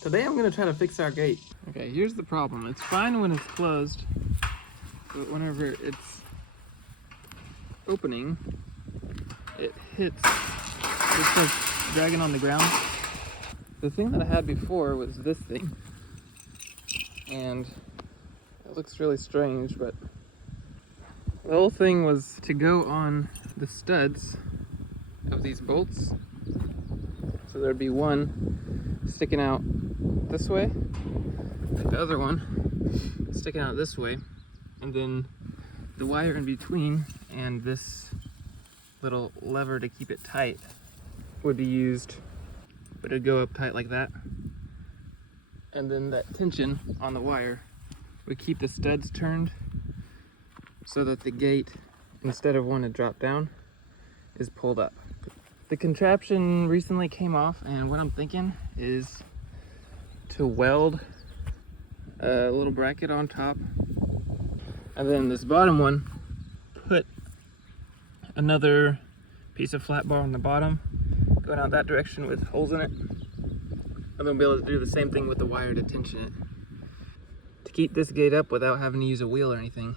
Today I'm gonna try to fix our gate. Okay, here's the problem. It's fine when it's closed, but whenever it's opening, it hits. It's like dragging on the ground. The thing that I had before was this thing, and it looks really strange, but the whole thing was to go on the studs of these bolts. So there'd be one sticking out this way, the other one sticking out this way, and then the wire in between and this little lever to keep it tight would be used, but it'd go up tight like that. And then that tension on the wire would keep the studs turned so that the gate, instead of wanting to drop down, is pulled up. The contraption recently came off, and what I'm thinking is to weld a little bracket on top, and then this bottom one, put another piece of flat bar on the bottom, going out that direction with holes in it, and then be able to do the same thing with the wire to tension it, to keep this gate up without having to use a wheel or anything.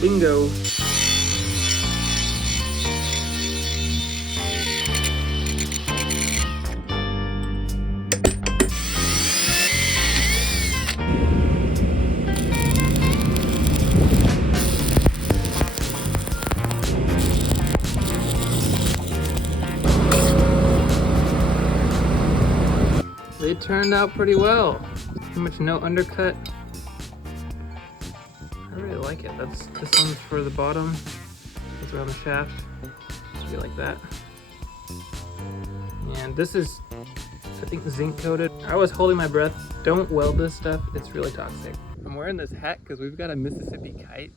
Bingo! They turned out pretty well. Pretty much no undercut. I really like it. This one's for the bottom. It's around the shaft. Should be like that. And this is, I think, zinc coated. I was holding my breath. Don't weld this stuff. It's really toxic. I'm wearing this hat because we've got a Mississippi kite,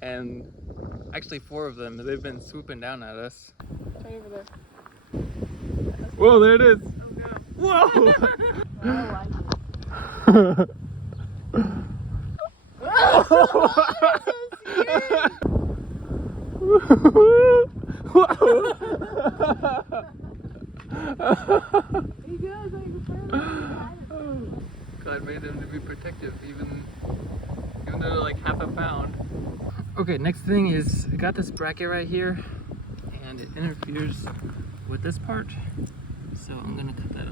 and actually 4 of them. They've been swooping down at us. Right over there. Whoa, there it is. Oh no. Whoa! I like it. You guys ain't God made them to be protective, even though they're like half a pound. Okay, next thing is I got this bracket right here, and it interferes with this part, so I'm gonna cut that off.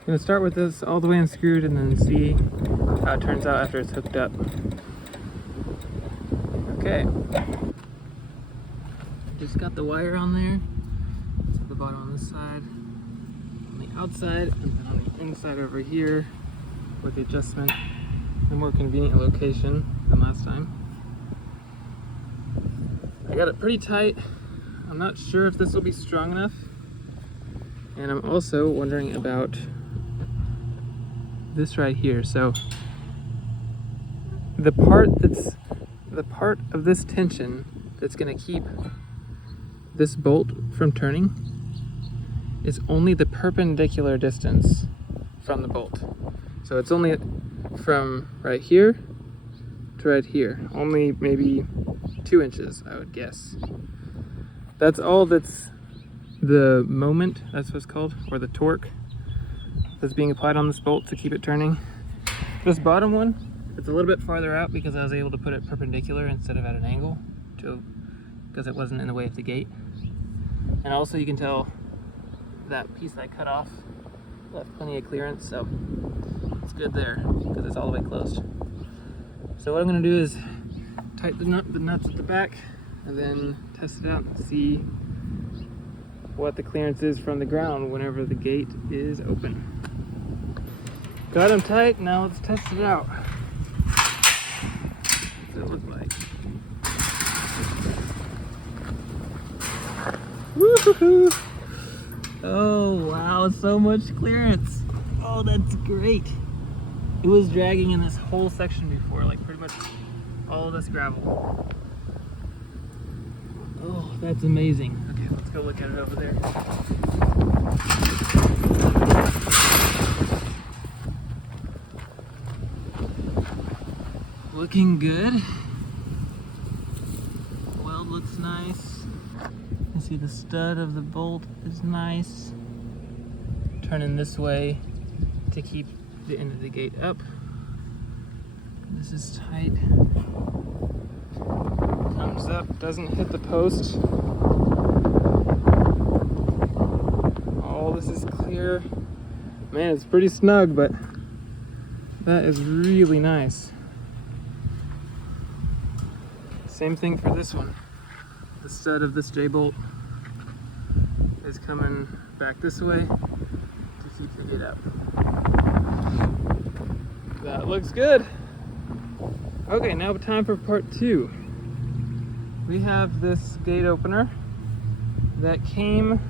I'm gonna start with this all the way unscrewed and then see how it turns out after it's hooked up. Okay. Just got the wire on there. It's at the bottom on this side, on the outside, and then on the inside over here with the adjustment. A more convenient location than last time. I got it pretty tight. I'm not sure if this will be strong enough. And I'm also wondering about this right here. So the part of this tension that's going to keep this bolt from turning is only the perpendicular distance from the bolt. So it's only from right here to right here, only maybe 2 inches, I would guess. That's all that's the moment, that's what it's called, or the torque that's being applied on this bolt to keep it turning. This bottom one, it's a little bit farther out because I was able to put it perpendicular instead of at an angle, because it wasn't in the way of the gate. And also you can tell that piece that I cut off left plenty of clearance, so it's good there because it's all the way closed. So what I'm going to do is tighten the nuts at the back and then test it out and see what the clearance is from the ground whenever the gate is open. Got them tight, now let's test it out. What does it look like? Woo-hoo-hoo! Oh wow, so much clearance. Oh, that's great. It was dragging in this whole section before, like pretty much all of this gravel. Oh, that's amazing. Okay, let's go look at it over there. looking good. Weld looks nice. You see the stud of the bolt is nice. Turning this way to keep the end of the gate up. This is tight. Comes up, doesn't hit the post. All this is clear. Man, it's pretty snug, but that is really nice. Same thing for this one. The stud of this J-bolt is coming back this way to keep the gate up. That looks good. Okay, now time for part 2. We have this gate opener that came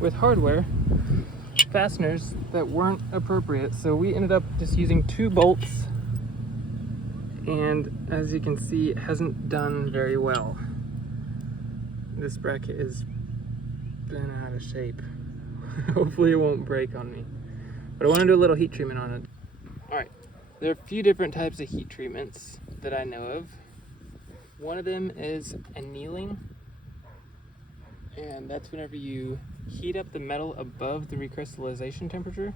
with hardware fasteners that weren't appropriate, so we ended up just using 2 bolts, and as you can see, it hasn't done very well. This bracket is been out of shape. Hopefully it won't break on me, but I want to do a little heat treatment on it. Alright, there are a few different types of heat treatments that I know of. One of them is annealing, and that's whenever you heat up the metal above the recrystallization temperature.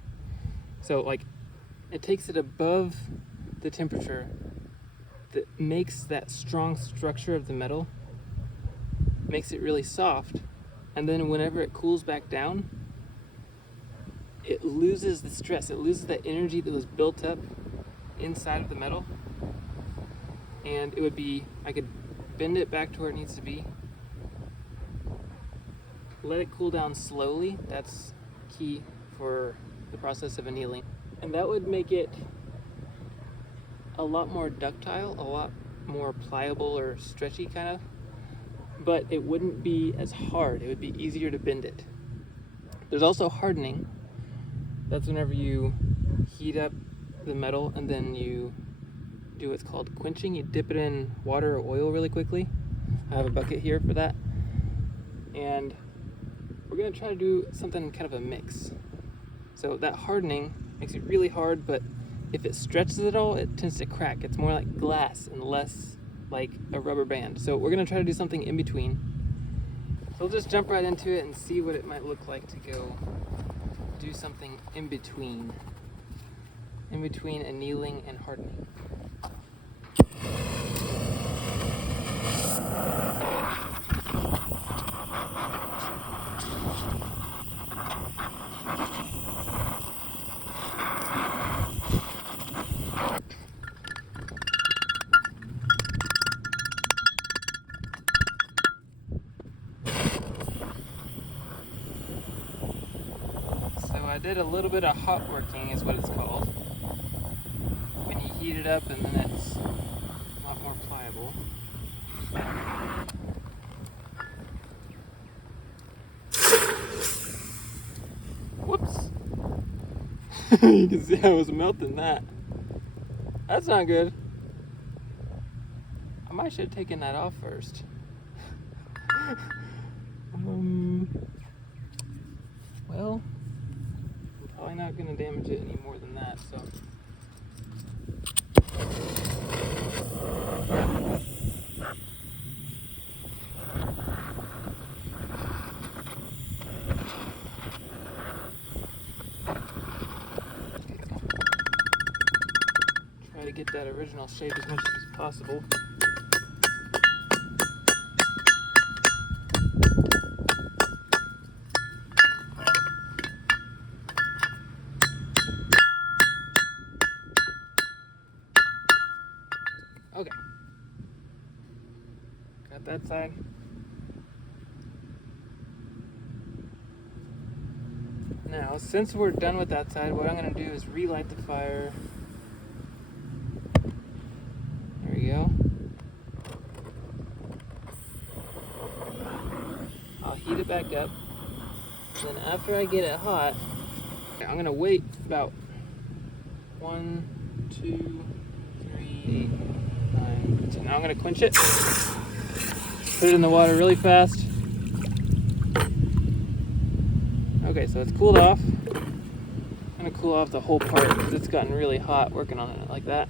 So like it takes it above the temperature that makes that strong structure of the metal, makes it really soft, and then whenever it cools back down, it loses the stress, it loses that energy that was built up inside of the metal, and it would be, I could bend it back to where it needs to be, let it cool down slowly. That's key for the process of annealing, and that would make it a lot more ductile, a lot more pliable or stretchy kind of, but it wouldn't be as hard. It would be easier to bend it. There's also hardening. That's whenever you heat up the metal and then you do what's called quenching. You dip it in water or oil really quickly. I have a bucket here for that. And we're gonna try to do something kind of a mix. So that hardening makes it really hard, but if it stretches at all, it tends to crack. It's more like glass and less like a rubber band. So we're gonna try to do something in between. So we'll just jump right into it and see what it might look like to go do something in between annealing and hardening. I did a little bit of hot working is what it's called. When you heat it up and then it's a lot more pliable. Whoops! You can see I was melting that. That's not good. I might should have taken that off first. Well, probably not going to damage it any more than that, so. Try to get that original shape as much as possible. Okay, got that side. Now, since we're done with that side, what I'm going to do is relight the fire. There we go. I'll heat it back up. Then after I get it hot, I'm going to wait about 1, 2, 3, 9, 10. Now I'm going to quench it. Put it in the water really fast. Okay, so it's cooled off. I'm going to cool off the whole part because it's gotten really hot working on it like that.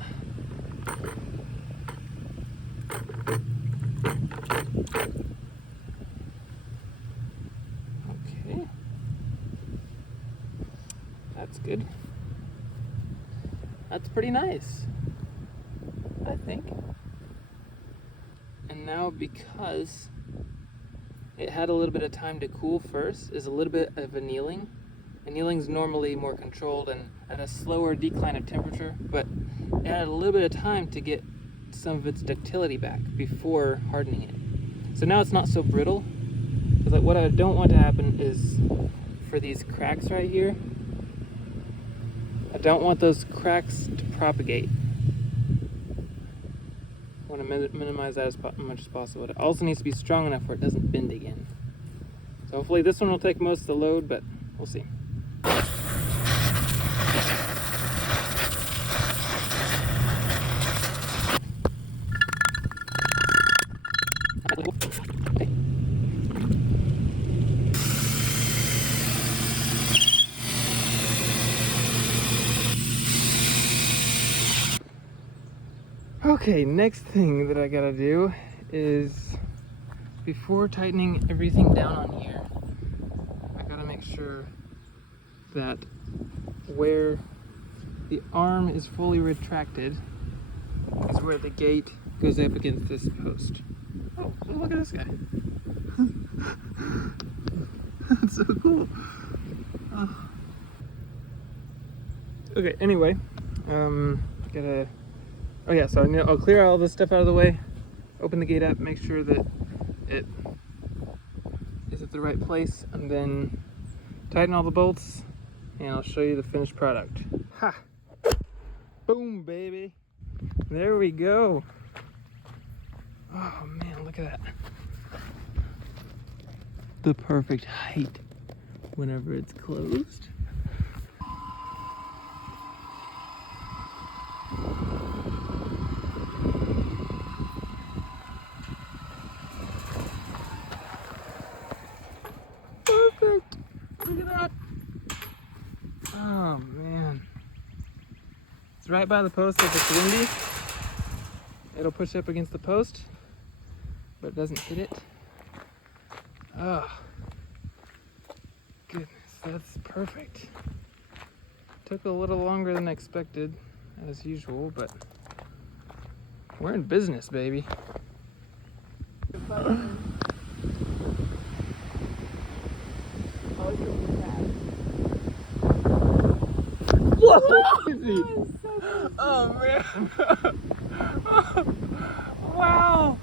That's good. That's pretty nice, I think. And now, because it had a little bit of time to cool first, is a little bit of annealing. Annealing's normally more controlled and at a slower decline of temperature, but it had a little bit of time to get some of its ductility back before hardening it. So now it's not so brittle. Because like, what I don't want to happen is for these cracks right here, I don't want those cracks to propagate. I want to minimize that as much as possible. It also needs to be strong enough where it doesn't bend again. So hopefully this one will take most of the load, but we'll see. Okay, next thing that I gotta do is, before tightening everything down on here, I gotta make sure that where the arm is fully retracted is where the gate goes up against this post. Oh, look at this guy. That's so cool. Oh. Okay, anyway, gotta, oh yeah, so I'll clear all this stuff out of the way, open the gate up, make sure that it is at the right place, and then tighten all the bolts, and I'll show you the finished product. Ha! Boom, baby. There we go. Oh man, look at that. The perfect height whenever it's closed. Perfect. Look at that. Oh man. It's right by the post. If it's windy, it'll push up against the post, but it doesn't hit it. Oh, goodness, that's perfect. Took a little longer than expected, as usual, but we're in business, baby. Whoa! Easy. Oh man! Wow!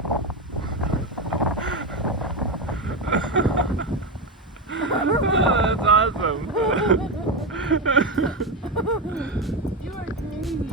That's awesome. You are crazy.